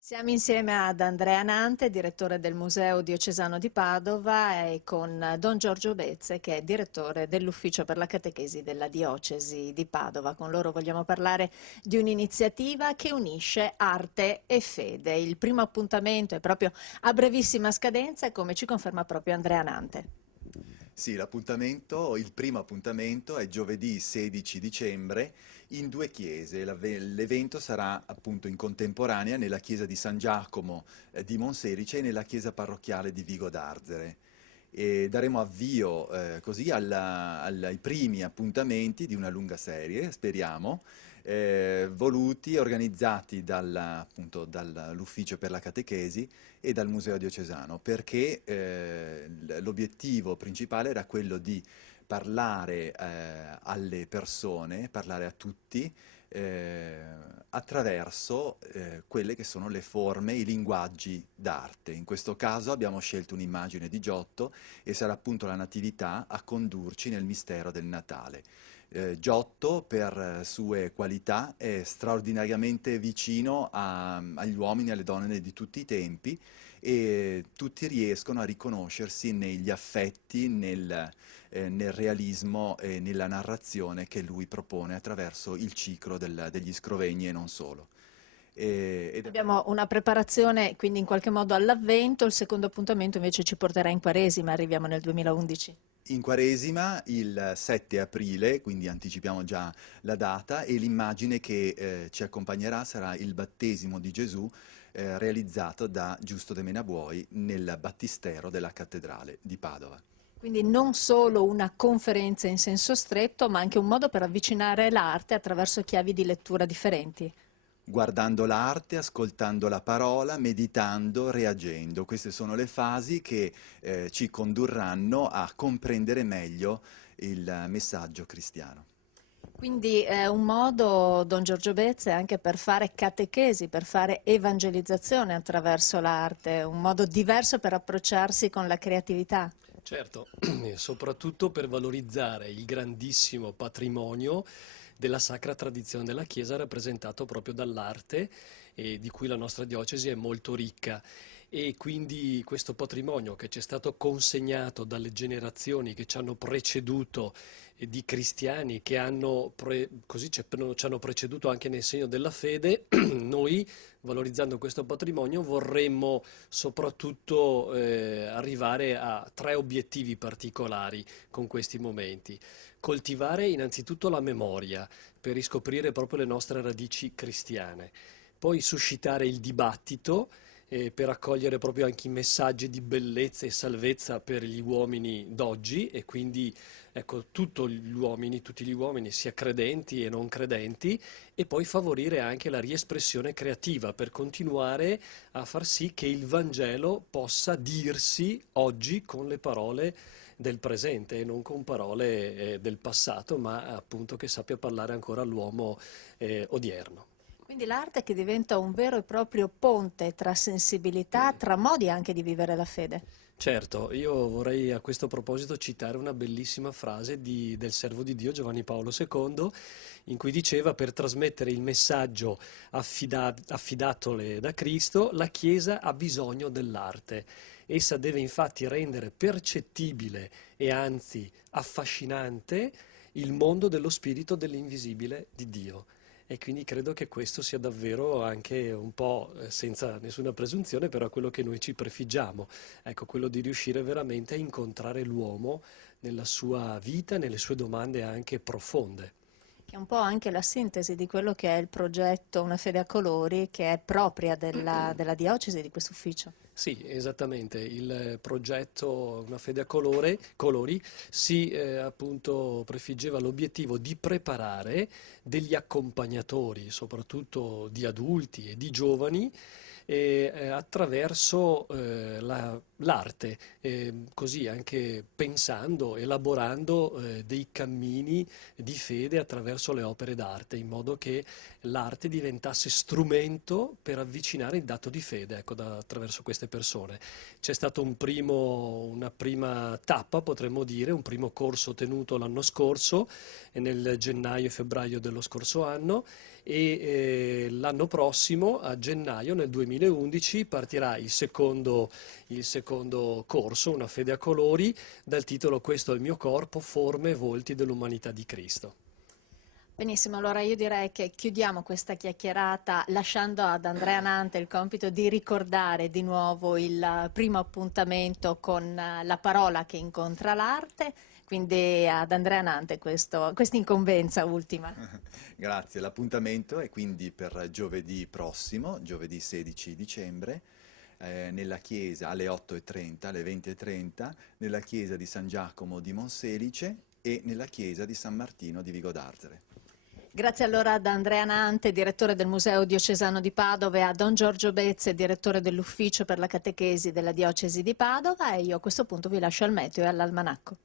Siamo insieme ad Andrea Nante, direttore del Museo Diocesano di Padova, e con Don Giorgio Bezze, che è direttore dell'Ufficio per la Catechesi della Diocesi di Padova. Con loro vogliamo parlare di un'iniziativa che unisce arte e fede. Il primo appuntamento è proprio a brevissima scadenza, come ci conferma proprio Andrea Nante. Sì, il primo appuntamento è giovedì 16 dicembre in due chiese. L'evento sarà appunto in contemporanea nella chiesa di San Giacomo di Monselice e nella chiesa parrocchiale di Vigo d'Arzere. E daremo avvio così ai primi appuntamenti di una lunga serie, speriamo, voluti e organizzati appunto dall'Ufficio per la Catechesi e dal Museo Diocesano, perché l'obiettivo principale era quello di parlare alle persone, parlare a tutti, attraverso quelle che sono le forme, i linguaggi d'arte. In questo caso abbiamo scelto un'immagine di Giotto e sarà appunto la Natività a condurci nel mistero del Natale. Giotto, per sue qualità, è straordinariamente vicino agli uomini e alle donne di tutti i tempi e tutti riescono a riconoscersi negli affetti, nel realismo e nella narrazione che lui propone attraverso il ciclo degli Scrovegni e non solo. Abbiamo una preparazione quindi in qualche modo all'avvento, il secondo appuntamento invece ci porterà in Quaresima, arriviamo nel 2011. In Quaresima il 7 aprile, quindi anticipiamo già la data, e l'immagine che ci accompagnerà sarà il battesimo di Gesù realizzato da Giusto de Menabuoi nel battistero della cattedrale di Padova. Quindi non solo una conferenza in senso stretto, ma anche un modo per avvicinare l'arte attraverso chiavi di lettura differenti. Guardando l'arte, ascoltando la parola, meditando, reagendo. Queste sono le fasi che ci condurranno a comprendere meglio il messaggio cristiano. Quindi è un modo, Don Giorgio Bezze, anche per fare catechesi, per fare evangelizzazione attraverso l'arte, un modo diverso per approcciarsi con la creatività. Certo, e soprattutto per valorizzare il grandissimo patrimonio della sacra tradizione della Chiesa rappresentato proprio dall'arte e di cui la nostra diocesi è molto ricca. E quindi questo patrimonio che ci è stato consegnato dalle generazioni che ci hanno preceduto, di cristiani che ci hanno preceduto anche nel segno della fede, noi, valorizzando questo patrimonio, vorremmo soprattutto arrivare a tre obiettivi particolari con questi momenti. Coltivare innanzitutto la memoria per riscoprire proprio le nostre radici cristiane, poi suscitare il dibattito per accogliere proprio anche i messaggi di bellezza e salvezza per gli uomini d'oggi e quindi ecco, tutti gli uomini, sia credenti e non credenti, e poi favorire anche la riespressione creativa per continuare a far sì che il Vangelo possa dirsi oggi con le parole del presente e non con parole del passato, ma appunto che sappia parlare ancora all'uomo odierno. Quindi l'arte che diventa un vero e proprio ponte tra sensibilità, tra modi anche di vivere la fede. Certo, io vorrei a questo proposito citare una bellissima frase del servo di Dio Giovanni Paolo II, in cui diceva: per trasmettere il messaggio affidatole da Cristo, la Chiesa ha bisogno dell'arte. Essa deve infatti rendere percettibile e anzi affascinante il mondo dello spirito dell'invisibile di Dio. E quindi credo che questo sia davvero anche un po', senza nessuna presunzione, però quello che noi ci prefiggiamo, ecco, quello di riuscire veramente a incontrare l'uomo nella sua vita, nelle sue domande anche profonde. Che è un po' anche la sintesi di quello che è il progetto Una fede a colori, che è propria della diocesi di questo ufficio. Sì, esattamente, il progetto Una fede a colori si appunto prefiggeva l'obiettivo di preparare degli accompagnatori, soprattutto di adulti e di giovani, attraverso l'arte, così anche pensando, elaborando dei cammini di fede attraverso le opere d'arte, in modo che l'arte diventasse strumento per avvicinare il dato di fede, ecco, attraverso queste persone. C'è stato una prima tappa, potremmo dire, un primo corso tenuto l'anno scorso, nel gennaio e febbraio dello scorso anno, e l'anno prossimo, a gennaio, nel 2011, partirà il secondo corso, una fede a colori, dal titolo "Questo è il mio corpo, forme e volti dell'umanità di Cristo". Benissimo, allora io direi che chiudiamo questa chiacchierata lasciando ad Andrea Nante il compito di ricordare di nuovo il primo appuntamento con la parola che incontra l'arte, quindi ad Andrea Nante questa incombenza ultima. Grazie, l'appuntamento è quindi per giovedì prossimo, giovedì 16 dicembre, nella chiesa alle 8:30, alle 20:30, nella chiesa di San Giacomo di Monselice e nella chiesa di San Martino di Vigo d'Arzere. Grazie allora ad Andrea Nante, direttore del Museo Diocesano di Padova, e a Don Giorgio Bezze, direttore dell'Ufficio per la Catechesi della Diocesi di Padova, e io a questo punto vi lascio al meteo e all'almanacco.